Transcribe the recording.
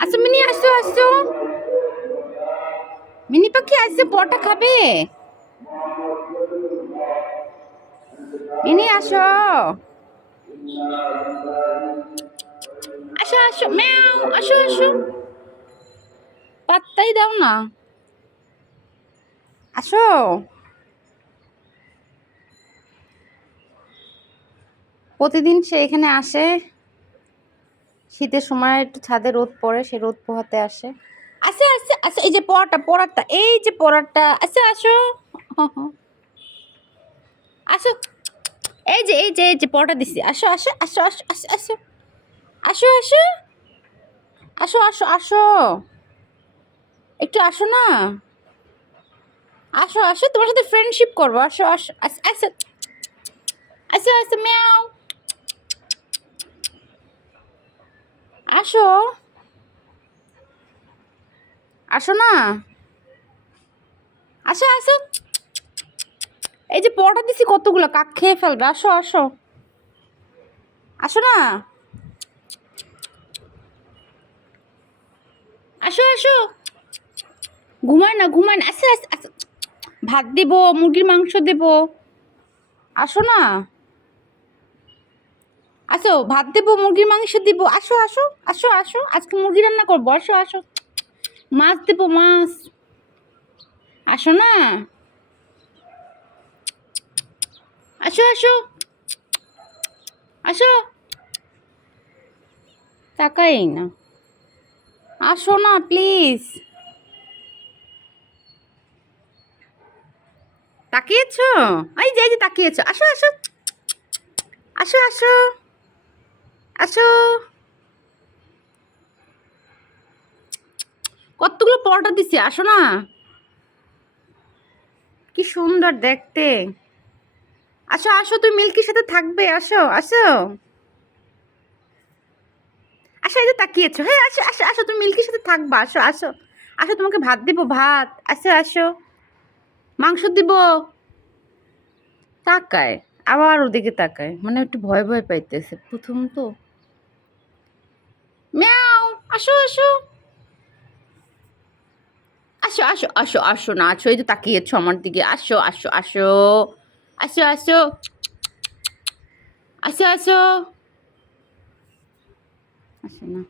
আসো, মিনি, আসো আসো। মিনি পাখি আসছে পটা খাবে। মিনি, আসো। আসো আসো, ম্যাও, আসো আসো। পাত্তাই দাও না। আসো। প্রতিদিন সে এখানে আসে। শীতের সময় একটু ছাদে রোদ পড়ে সে রোদ পোহাতে আসে। আসে আসে আসে এই যে পড়াটা পড়াটা, এই যে পড়াটা আসে আসো। আসো। এই যে এই যে এই যে পড়াটা দিছি। আসো আসো আসো আসো আসো আসো। আসো আসো। আসো আসো আসো। একটু আসো না। আসো আসো, তোমার সাথে ফ্রেন্ডশিপ করব। আসো আসো আসো আসো আসো আসো ম্যাও। আসো। আসো না। আসো আসো। এই যে পটা দিছি কতগুলো? কাক খেয়ে ফেলবে। আসো আসো। আসো না। আসো আসো। ঘুমায় না ঘুমায় না। আসো আসো। ভাত দেবো, মুরগির মাংস দেবো। আসো না। আসো ভাত দেবো, মুরগির মাংস দিব। আসো আসো আসো আসো। আজকে মুরগি রান্না করব। আসো আসো। মাছ দেবো, মাছ। আসো না। আসো আসো। আসো। তাকাই না। আসো না, প্লিজ। তাকিয়েছো? এই যে তাকিয়েছো। আসো আসো। আসো আসো। আসো কতগুলো পরোটা দিছি, আসো না। কি সুন্দর দেখতে। আসো আসো, তুমি মিল্কির সাথে থাকবে, আসো আসো। আসো, এই যে তাকিয়েছো। হ্যাঁ আসো আসো আসো, তুমি মিল্কির সাথে থাকবা, আসো আসো। আসো, তোমাকে ভাত দিব, ভাত। আসো আসো। মাংস দিব। তাকায়, আবার ওদিকে তাকায়। মানে একটু ভয় ভয় পাইতেছে। প্রথম তো আসো আসো। আসো আসো আসো আসো না, আসো, এই যে তাকিয়েছো আমার দিকে। আসো আসো আসো। আসো আসো। আসো আসো। আসো না।